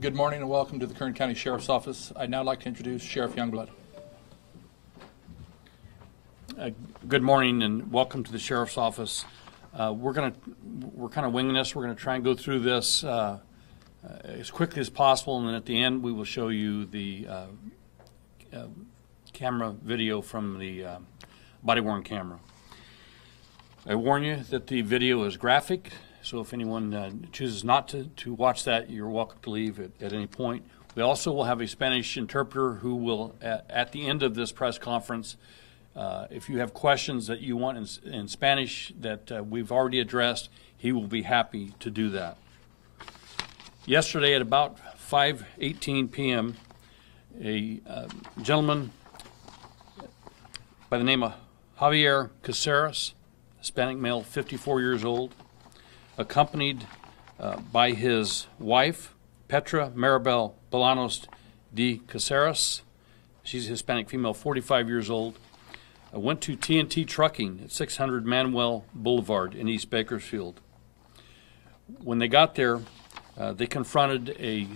Good morning and welcome to the Kern County Sheriff's Office. I'd now like to introduce Sheriff Youngblood. Good morning and welcome to the Sheriff's Office. We're kind of winging this. We're going to try and go through this as quickly as possible, and then at the end we will show you the camera video from the body-worn camera. I warn you that the video is graphic, so if anyone chooses not to watch that, you're welcome to leave at any point. We also will have a Spanish interpreter who will, at the end of this press conference, if you have questions that you want in Spanish that we've already addressed, he will be happy to do that. Yesterday at about 5:18 p.m., a gentleman by the name of Javier Caceres, Hispanic male, 54 years old, accompanied by his wife, Petra Maribel Bolanos de Caceres. She's a Hispanic female, 45 years old. Went to TNT Trucking at 600 Manuel Boulevard in East Bakersfield. When they got there, they confronted a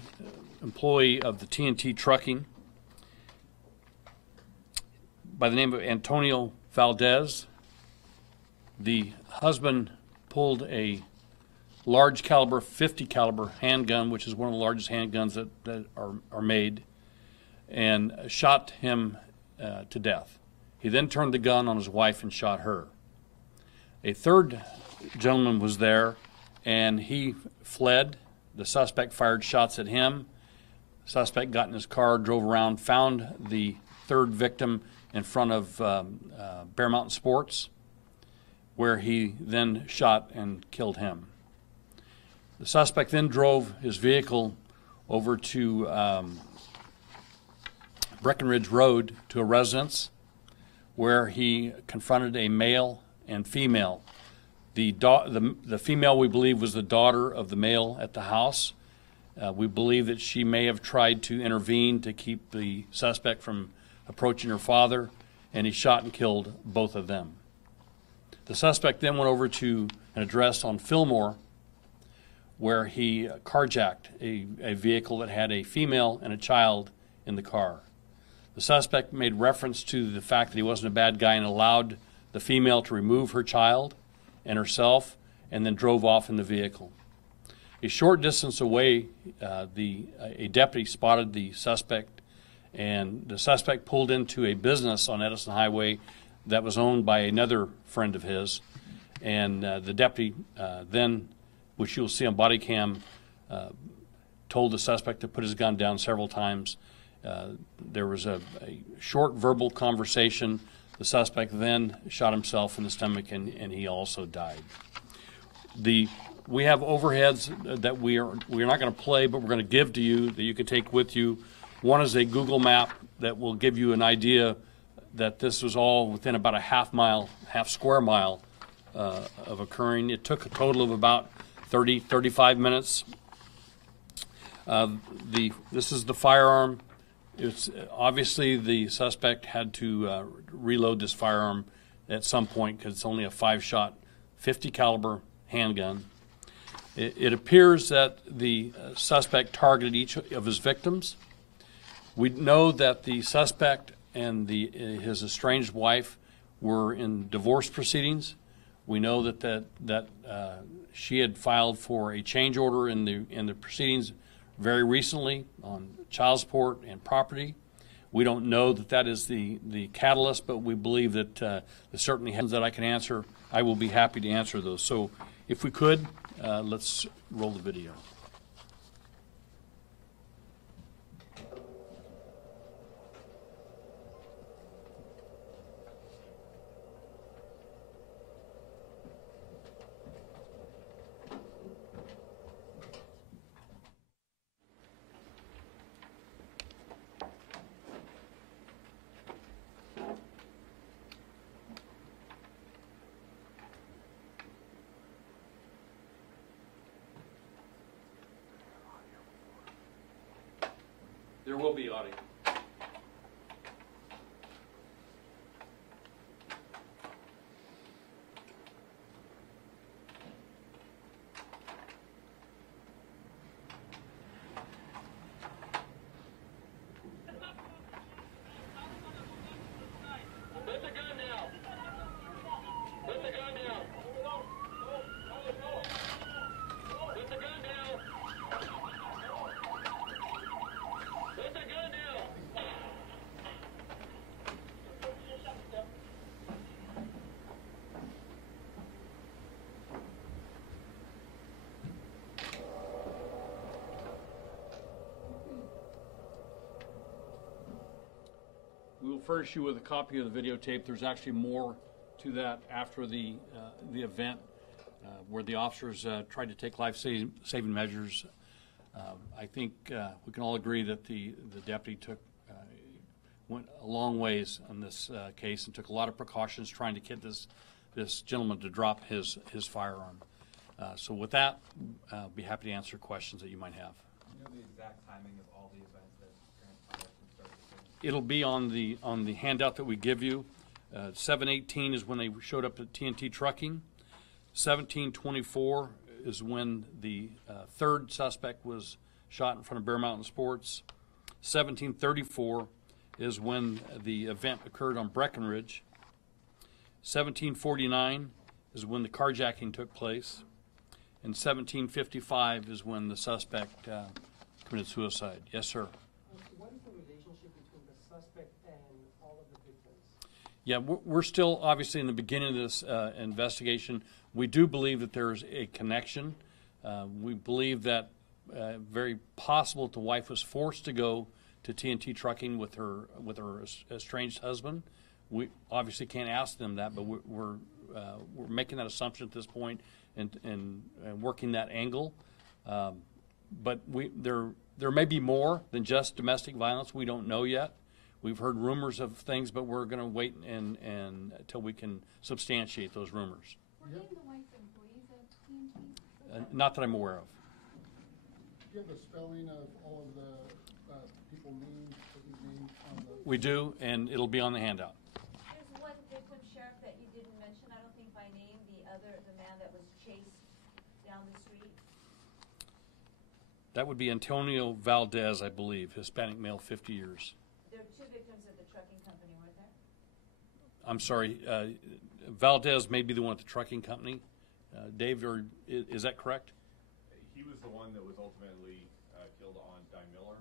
employee of the TNT Trucking by the name of Antonio Valdez. The husband pulled a large caliber, 50 caliber handgun, which is one of the largest handguns that are made, and shot him to death. He then turned the gun on his wife and shot her. A third gentleman was there, and he fled. The suspect fired shots at him. The suspect got in his car, drove around, found the third victim in front of Bear Mountain Sports, where he then shot and killed him. The suspect then drove his vehicle over to Breckenridge Road to a residence where he confronted a male and female. The female, we believe, was the daughter of the male at the house. We believe that she may have tried to intervene to keep the suspect from approaching her father, and he shot and killed both of them. The suspect then went over to an address on Fillmore where he carjacked a vehicle that had a female and a child in the car. The suspect made reference to the fact that he wasn't a bad guy and allowed the female to remove her child and herself and then drove off in the vehicle. A short distance away, a deputy spotted the suspect, and the suspect pulled into a business on Edison Highway that was owned by another friend of his. And the deputy then, which you'll see on body cam, told the suspect to put his gun down several times. There was a short verbal conversation. The suspect then shot himself in the stomach, and he also died. We have overheads that we're not going to play, but we're going to give to you that you can take with you. One is a Google map that will give you an idea that this was all within about a half square mile of occurring. It took a total of about 35 minutes. This is the firearm. It's obviously the suspect had to reload this firearm at some point because it's only a 5-shot, 50 caliber handgun. It appears that the suspect targeted each of his victims. We know that the suspect and his estranged wife were in divorce proceedings. We know that she had filed for a change order in the proceedings very recently on child support and property. We don't know that is the catalyst, but we believe that certainly has that I can answer. I will be happy to answer those. So if we could, let's roll the video. There will be audio. Put the gun down. Put the gun down. Put the gun down. Put the gun down. We will furnish you with a copy of the videotape. There's actually more to that after the event where the officers tried to take life-saving measures. I think we can all agree that the deputy went a long ways on this case and took a lot of precautions trying to get this gentleman to drop his firearm. So with that, I'll be happy to answer questions that you might have. Do you know the exact timing of all the events that transpired from start to finish? It'll be on the handout that we give you. 7:18 is when they showed up at TNT Trucking. 17:24 is when the third suspect was shot in front of Bear Mountain Sports. 17:34 is when the event occurred on Breckenridge. 17:49 is when the carjacking took place. And 17:55 is when the suspect committed suicide. Yes, sir. What is the relationship between the suspect and all of the victims? Yeah, we're still obviously in the beginning of this investigation. We do believe that there is a connection. We believe that very possible the wife was forced to go to TNT Trucking with her estranged husband. We obviously can't ask them that, but we're making that assumption at this point and working that angle. But there may be more than just domestic violence. We don't know yet. We've heard rumors of things, but we're going to wait and until we can substantiate those rumors. Were any of the wife's employees at TNT? Not that I'm aware of. Do you have the spelling of all of the people's names, on the... We do, and it'll be on the handout. There's one victim, Sheriff, that you didn't mention, I don't think by name, the man that was chased down the street. That would be Antonio Valdez, I believe, Hispanic male, 50 years. There are two victims in I'm sorry, Valdez may be the one at the trucking company. Dave, is that correct? He was the one that was ultimately killed on Di Miller.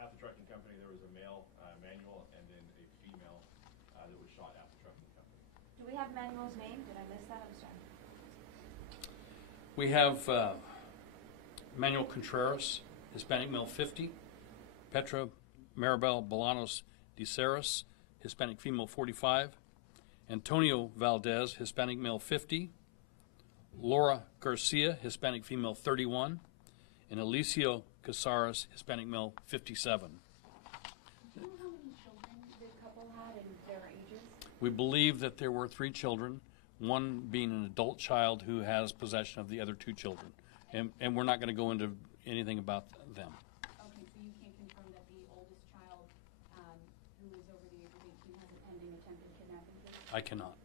At the trucking company, there was a male Manuel and then a female that was shot at the trucking company. Do we have Manuel's name? Did I miss that? I'm sorry. We have Manuel Contreras, Hispanic male 50, Petra Maribel Bolanos de Ceres, Hispanic female 45, Antonio Valdez, Hispanic male 50, Laura Garcia, Hispanic female 31, and Alicio Casares, Hispanic male 57. Do you know how many children the couple had and their ages? We believe that there were 3 children, one being an adult child who has possession of the other 2 children. And we're not going to go into anything about them. Okay, so you can confirm that the oldest child, who is over the age of 18, has a pending attempted kidnapping case? I cannot.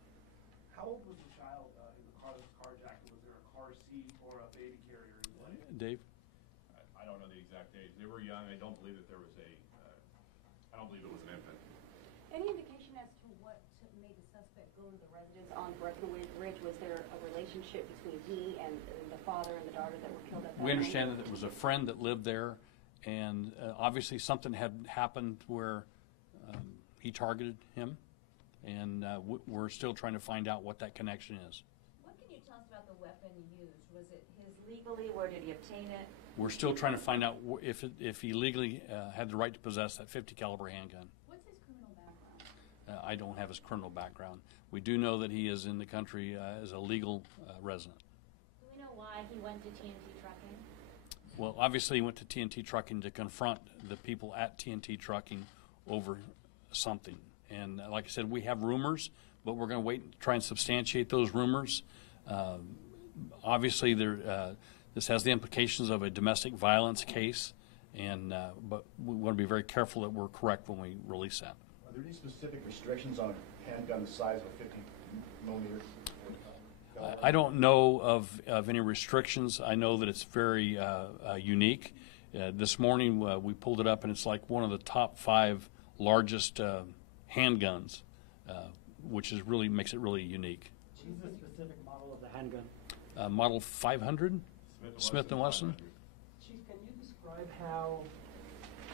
How old was the child in the car that was carjacked? Was there a car seat or a baby carrier inside? Dave? I don't know the exact age. They were young. I don't believe that there was I don't believe it was an infant. Any indication as to what made the suspect go to the residence on Breckenridge Ridge? Was there a relationship between he and the father and the daughter that were killed at that We home? understand that it was a friend that lived there, and obviously something had happened where he targeted him, and we're still trying to find out what that connection is. What can you tell us about the weapon used? Was it his legally? Where did he obtain it? We're still trying to find out if he legally had the right to possess that .50 caliber handgun. What's his criminal background? I don't have his criminal background. We do know that he is in the country as a legal resident. Do we know why he went to TNT Trucking? Well, obviously he went to TNT Trucking to confront the people at TNT Trucking over something. And like I said, we have rumors, but we're going to wait and try and substantiate those rumors. Obviously, this has the implications of a domestic violence case, but we want to be very careful that we're correct when we release that. Are there any specific restrictions on a handgun the size of a 50 millimeter? I don't know of any restrictions. I know that it's very unique. This morning we pulled it up, and it's like one of the top 5 largest handguns, which is really makes it really unique. What's the specific model of the handgun? Model 500, Smith & Wesson. Chief, can you describe how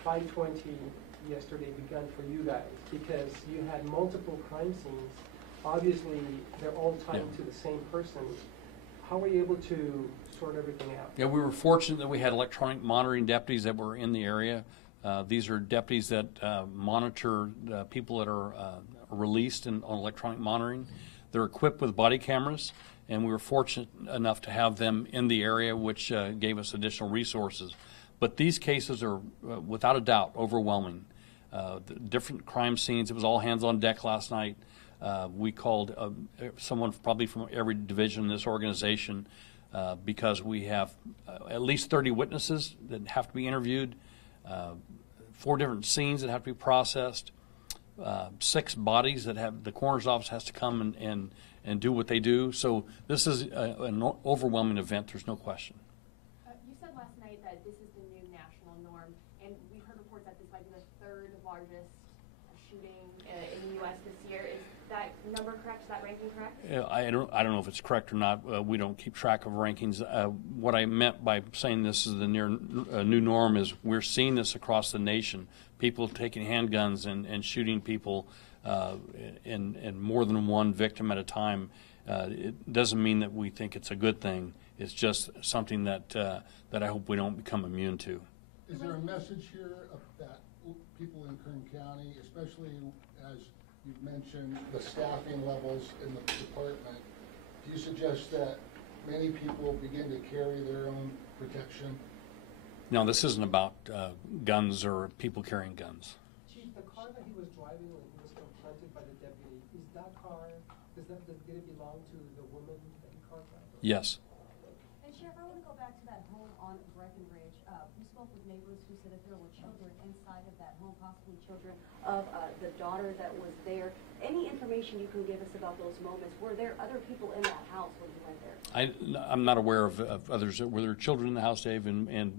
520 yesterday began for you guys? Because you had multiple crime scenes. Obviously, they're all tied to the same person. How were you able to sort everything out? Yeah, we were fortunate that we had electronic monitoring deputies that were in the area. These are deputies that monitor people that are released on electronic monitoring. They're equipped with body cameras, and we were fortunate enough to have them in the area, which gave us additional resources. But these cases are, without a doubt, overwhelming. The different crime scenes, it was all hands on deck last night. We called someone probably from every division in this organization because we have at least 30 witnesses that have to be interviewed, 4 different scenes that have to be processed, 6 bodies that have the coroner's office has to come and do what they do. So this is an overwhelming event. There's no question. You said last night that this is the new national norm, and we've heard reports that this might be the 3rd largest shooting in the U.S. this year. Is that number correct? Is that ranking correct? I don't know if it's correct or not. We don't keep track of rankings. What I meant by saying this is the new norm is we're seeing this across the nation. People taking handguns and shooting people and more than one victim at a time. It doesn't mean that we think it's a good thing. It's just something that I hope we don't become immune to. Is there a message here that people in Kern County, especially as you've mentioned the staffing levels in the department, do you suggest that many people begin to carry their own protection? No, this isn't about guns or people carrying guns. Chief, the car that he was driving when he was confronted by the deputy, is that car, did it belong to the woman that he carjacked? Yes. And Sheriff, I want to go back to that home on Breckenridge. We spoke with neighbors who said that there were children inside of that home, possibly children of the daughter that was there. Any information you can give us about those moments? Were there other people in that house when you went there? I'm not aware of others. Were there children in the house, Dave? And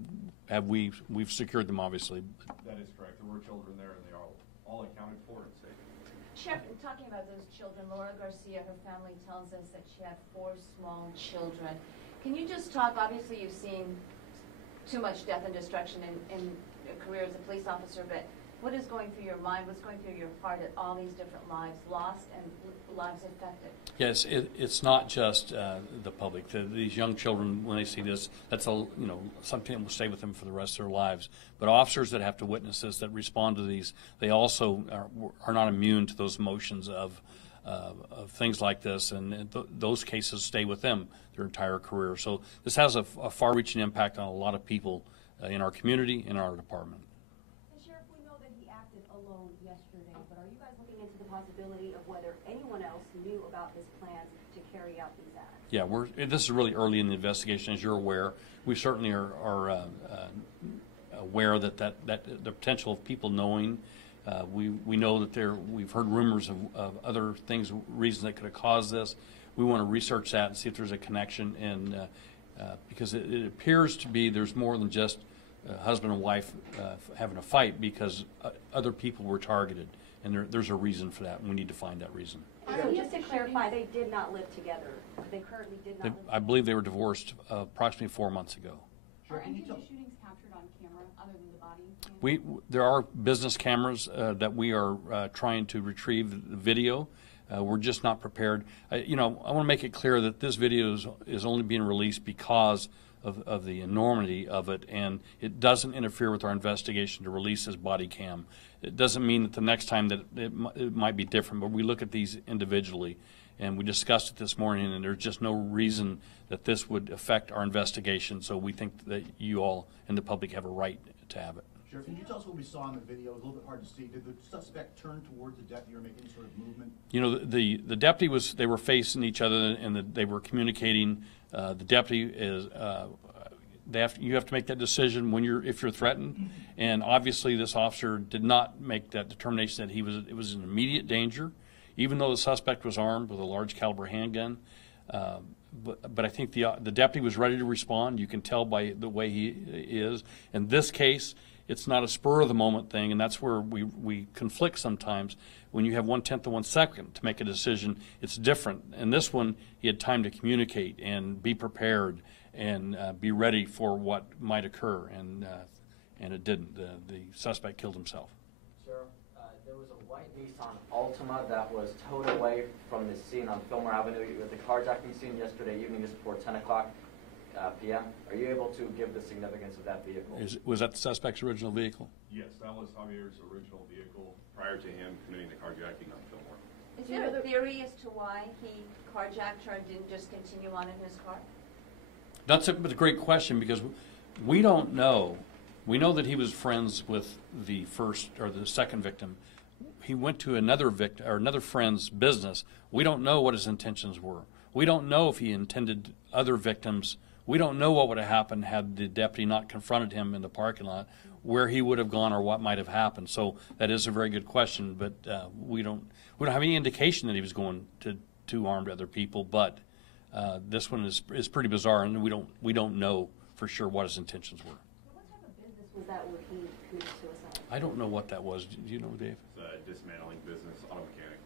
we've secured them, obviously. That is correct. There were children there, and they are all accounted for and safe. Sheriff, talking about those children, Laura Garcia, her family tells us that she had 4 small children. Can you just talk, obviously you've seen too much death and destruction in your career as a police officer, but what is going through your mind, what's going through your heart at all these different lives lost and lives affected? Yes, it's not just the public. These young children, when they see this, that's something that will stay with them for the rest of their lives. But officers that have to witness this, that respond to these, they also are not immune to those emotions of things like this, and those cases stay with them their entire career. So this has a far-reaching impact on a lot of people in our community, in our department. Sheriff, we know that he acted alone yesterday, but are you guys looking into the possibility of whether anyone else knew about his plans to carry out these acts? Yeah, this is really early in the investigation, as you're aware. We certainly are aware that the potential of people knowing. We know that we've heard rumors of other things, reasons that could have caused this. We want to research that and see if there's a connection, and because it appears to be there's more than just husband and wife having a fight, because other people were targeted, and there's a reason for that, and we need to find that reason. So just to clarify, they did not live together. They currently did not live together. I believe they were divorced approximately 4 months ago. Are any of the shootings captured on camera other than the body cam? There are business cameras that we are trying to retrieve the video. We're just not prepared. I want to make it clear that this video is only being released because of the enormity of it, and it doesn't interfere with our investigation to release this body cam. It doesn't mean that the next time that it might be different, but we look at these individually, and we discussed it this morning, and there's just no reason that this would affect our investigation, so we think that you all and the public have a right to have it. Sheriff, can you tell us what we saw in the video? It was a little bit hard to see. Did the suspect turn towards the deputy or make any sort of movement? The deputy they were facing each other, and they were communicating. The deputy is, you have to make that decision if you're threatened, and obviously this officer did not make that determination that it was in immediate danger, even though the suspect was armed with a large caliber handgun. But I think the deputy was ready to respond. You can tell by the way he is. In this case, it's not a spur of the moment thing, and that's where we conflict sometimes. When you have 1/10 of 1 second to make a decision, it's different. In this one, he had time to communicate and be prepared and be ready for what might occur, and it didn't. The suspect killed himself. Sheriff, there was a white Nissan Altima that was towed away from the scene on Fillmore Avenue at the carjacking scene yesterday evening, just before 10 o'clock p.m. Are you able to give the significance of that vehicle? Was that the suspect's original vehicle? Yes, that was Javier's original vehicle prior to him committing the carjacking on Fillmore. Is there a theory as to why he carjacked her and didn't just continue on in his car? That's a great question, because we don't know. We know that he was friends with the first or the second victim. He went to another friend's business. We don't know what his intentions were. We don't know if he intended other victims. We don't know what would have happened had the deputy not confronted him in the parking lot, where he would have gone or what might have happened. So that is a very good question, but we don't have any indication that he was going to armed other people. But this one is pretty bizarre, and we don't know for sure what his intentions were. What type of business was that where he committed suicide? I don't know what that was. Do you know, Dave? It's a dismantling business, auto mechanic.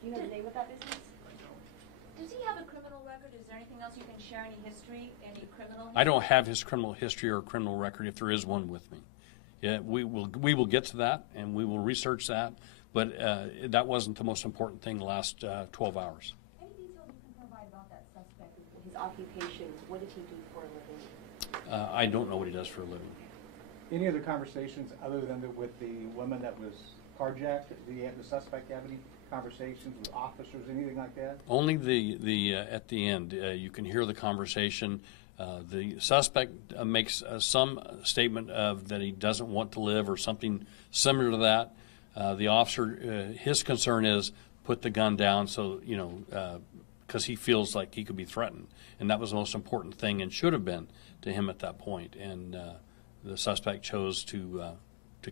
Do you know the name of that business? Does he have a criminal record? Is there anything else you can share? Any history? Any criminal history? I don't have his criminal history or criminal record, if there is one, with me. Yeah, we will get to that, and we will research that, but that wasn't the most important thing the last 12 hours. Any details you can provide about that suspect, his occupation? What did he do for a living? I don't know what he does for a living. Any other conversations other than with the woman that was carjacked? Did the suspect have any conversations with officers, anything like that? Only the at the end. You can hear the conversation. The suspect makes some statement of that he doesn't want to live or something similar to that. The officer, his concern is put the gun down, so because he feels like he could be threatened, and that was the most important thing and should have been to him at that point. And the suspect chose to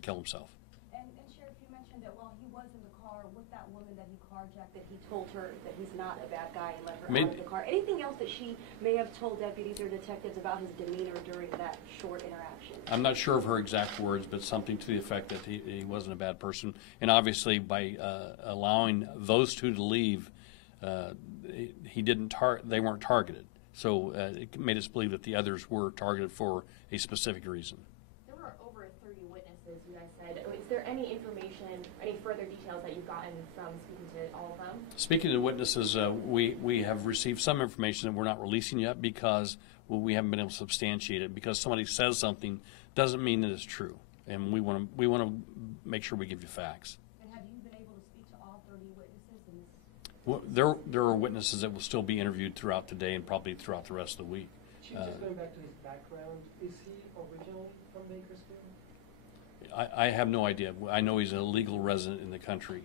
kill himself. And Sheriff, you mentioned that while he was in the car with that woman that he carjacked that he told her that he's not a bad guy and let her Maybe- out of the car? Anything else that she may have told deputies or detectives about his demeanor during that short interaction? I'm not sure of her exact words, but something to the effect that he wasn't a bad person. And obviously, by allowing those two to leave, they weren't targeted. So it made us believe that the others were targeted for a specific reason. There were over 30 witnesses, you guys said. Is there any information, any further details that you've gotten from speaking to all of them? Speaking to witnesses, we have received some information that we're not releasing yet because we haven't been able to substantiate it. Because somebody says something doesn't mean that it's true, and we want to make sure we give you facts. And have you been able to speak to all 30 witnesses in this? Well, there are witnesses that will still be interviewed throughout the day and probably throughout the rest of the week. Chief, just going back to his background, is he originally from Bakersfield? I have no idea. I know he's a legal resident in the country.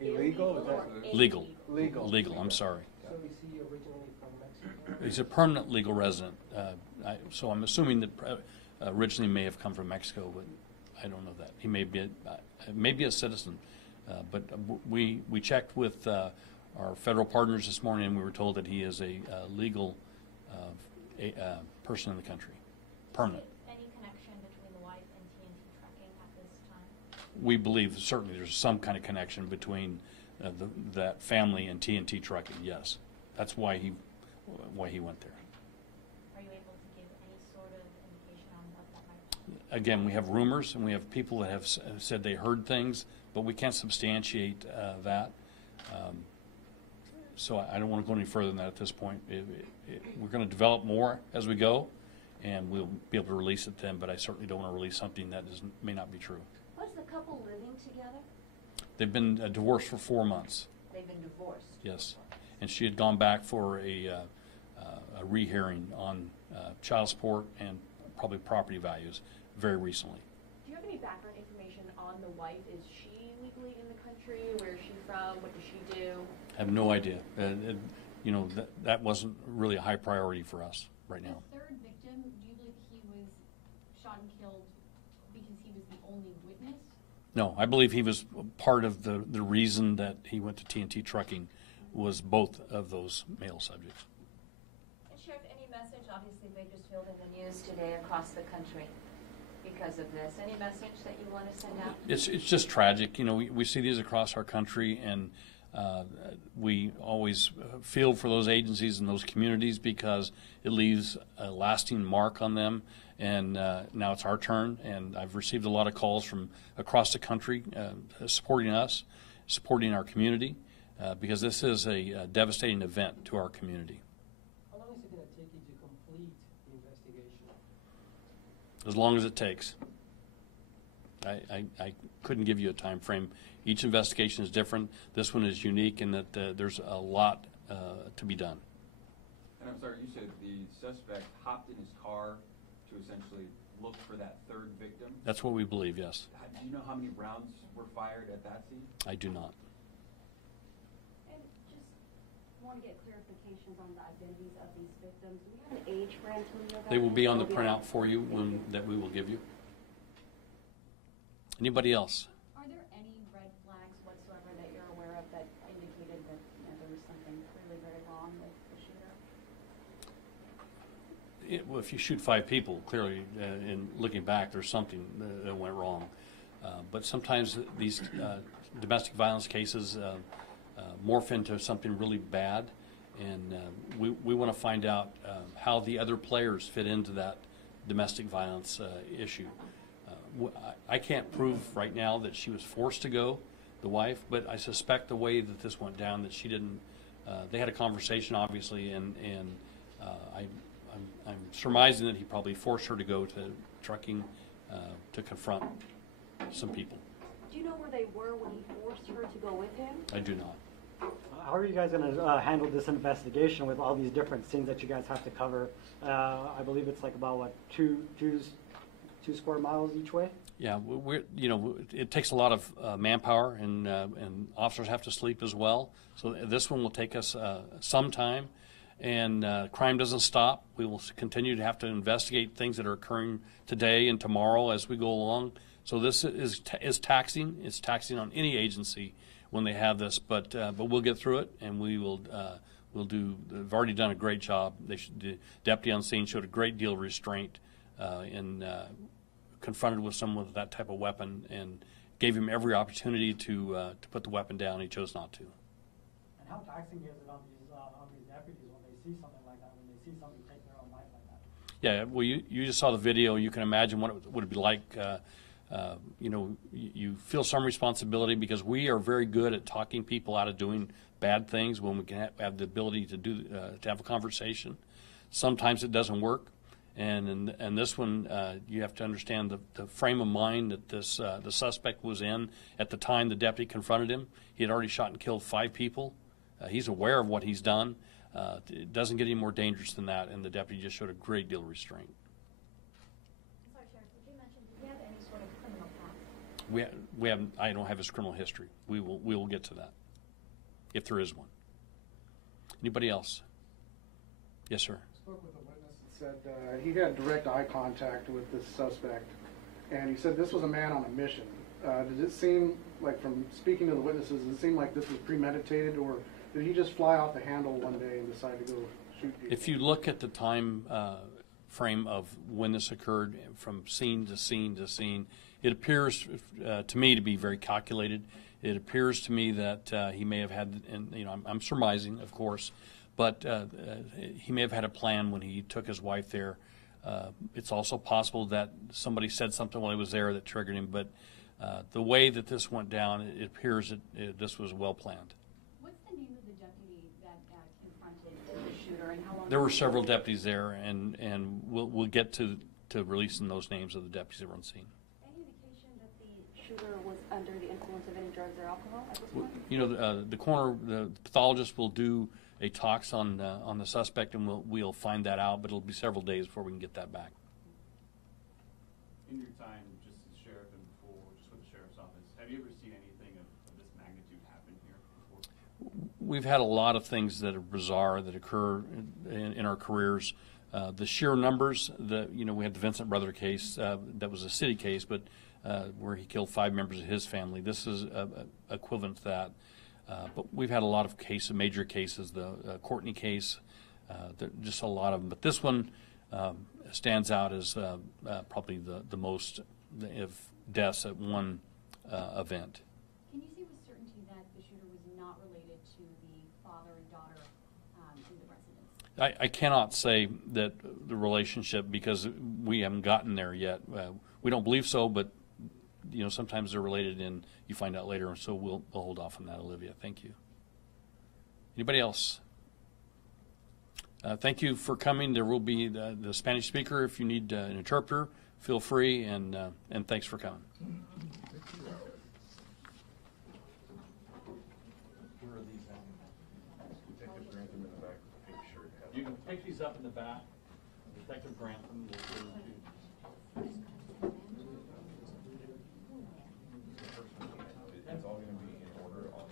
Illegal? Is that Legal. Legal. I'm sorry. So is he originally from Mexico? He's a permanent legal resident. So I'm assuming that originally may have come from Mexico, but I don't know that. He may be a citizen. But we checked with our federal partners this morning, and we were told that he is a legal person in the country, permanent. Any connection between the wife and TNT Trucking at this time? We believe certainly there's some kind of connection between that family and TNT Trucking. Yes, that's why he went there. Are you able to give any sort of indication on what that might be? Again, we have rumors and we have people that have said they heard things, but we can't substantiate that. So I don't want to go any further than that at this point. We're going to develop more as we go, and we'll be able to release it then, but I certainly don't want to release something that may not be true. Was the couple living together? They've been divorced for 4 months. They've been divorced. Yes, and she had gone back for a rehearing on child support and probably property values very recently. Do you have any background information on the wife? Is she legally in the country? Where is she from? What does she do? I have no idea. That wasn't really a high priority for us right now. The third victim, do you believe he was shot and killed because he was the only witness? No, I believe he was part of the reason that he went to TNT Trucking was both of those male subjects. And Sheriff, any message, obviously Bakersfield in the news today across the country because of this. Any message that you want to send out? It's just tragic. We see these across our country, and we always feel for those agencies and those communities because it leaves a lasting mark on them. And now it's our turn, and I've received a lot of calls from across the country supporting us, supporting our community, because this is a devastating event to our community. How long is it going to take you to complete the investigation? As long as it takes. I couldn't give you a time frame. Each investigation is different. This one is unique in that there's a lot to be done. And I'm sorry, you said the suspect hopped in his car to essentially look for that third victim? That's what we believe, yes. Do you know how many rounds were fired at that scene? I do not. And just want to get clarifications on the identities of these victims. Do we have an age for Antonio? They will be on the printout for you that we will give you. Anybody else? Are there any red flags whatsoever that you're aware of that indicated that there was something clearly very wrong with the shooter? Well, if you shoot 5 people, clearly, in looking back, there's something that went wrong. But sometimes these domestic violence cases morph into something really bad, and we want to find out how the other players fit into that domestic violence issue. I can't prove right now that she was forced to go, the wife, but I suspect the way that this went down that she didn't. They had a conversation, obviously, and I'm surmising that he probably forced her to go to trucking to confront some people. Do you know where they were when he forced her to go with him? I do not. How are you guys going to handle this investigation with all these different scenes that you guys have to cover? I believe it's like about, what, two square miles each way? Yeah, it takes a lot of manpower, and officers have to sleep as well. So this one will take us some time, and crime doesn't stop. We will continue to have to investigate things that are occurring today and tomorrow as we go along. So this is taxing. It's taxing on any agency when they have this, but we'll get through it, and we'll do. They've already done a great job. The deputy on scene showed a great deal of restraint in confronted with someone with that type of weapon, and gave him every opportunity to put the weapon down. He chose not to. And how taxing is it on these deputies when they see something like that, when they see somebody take their own life like that? Yeah, well, you just saw the video. You can imagine what it would be like. You know, you feel some responsibility because we are very good at talking people out of doing bad things when we can have the ability to have a conversation. Sometimes it doesn't work, and this one you have to understand the frame of mind that the suspect was in at the time the deputy confronted him. He had already shot and killed 5 people. He's aware of what he's done. It doesn't get any more dangerous than that, and the deputy just showed a great deal of restraint. Sorry, Sheriff, did you mention, did he have any sort of criminal past? We haven't. I don't have his criminal history. We will get to that if there is one. Anybody else? Yes, sir. I spoke with a witness that said he had direct eye contact with this suspect, and he said this was a man on a mission. Did it seem like, from speaking to the witnesses, did it seem like this was premeditated, or did he just fly off the handle one day and decide to go shoot people? If you look at the time frame of when this occurred, from scene to scene to scene, it appears to me to be very calculated. It appears to me that he may have had, and you know, I'm surmising, of course, but he may have had a plan when he took his wife there. It's also possible that somebody said something while he was there that triggered him, but the way that this went down, it appears that this was well planned. What's the name of the deputy that confronted the shooter, and how long? There were several deputies there, and we'll get to releasing those names of the deputies that were on scene. Any indication that the shooter was under the influence of any drugs or alcohol at this point? You know, the pathologist will do a tox on the suspect, and we'll find that out, but it'll be several days before we can get that back. In your time just as sheriff and before, just with the sheriff's office, have you ever seen anything of this magnitude happen here before? We've had a lot of things that are bizarre that occur in our careers. The sheer numbers, we had the Vincent Brother case that was a city case, but where he killed 5 members of his family. This is equivalent to that. But we've had a lot of major cases, the Courtney case, just a lot of them. But this one stands out as probably the most of deaths at one event. Can you say with certainty that the shooter was not related to the father and daughter in the residence? I cannot say that the relationship, because we haven't gotten there yet. We don't believe so, but sometimes they're related, and you find out later. So we'll hold off on that, Olivia. Thank you. Anybody else? Thank you for coming. There will be the Spanish speaker. If you need an interpreter, feel free, and thanks for coming. You can pick these up in the back. Detective Grantham will do. It's all going to be in order on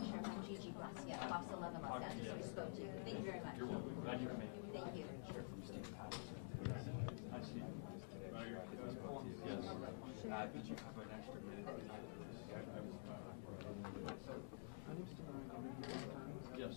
Sheriff, I'm Gigi Gracia, Box 11, Los Angeles. We spoke to you. Thank you very much. You're welcome. Glad you could make it. Thank you. Hi, Steve. Yes. Did you have an extra minute? Yes.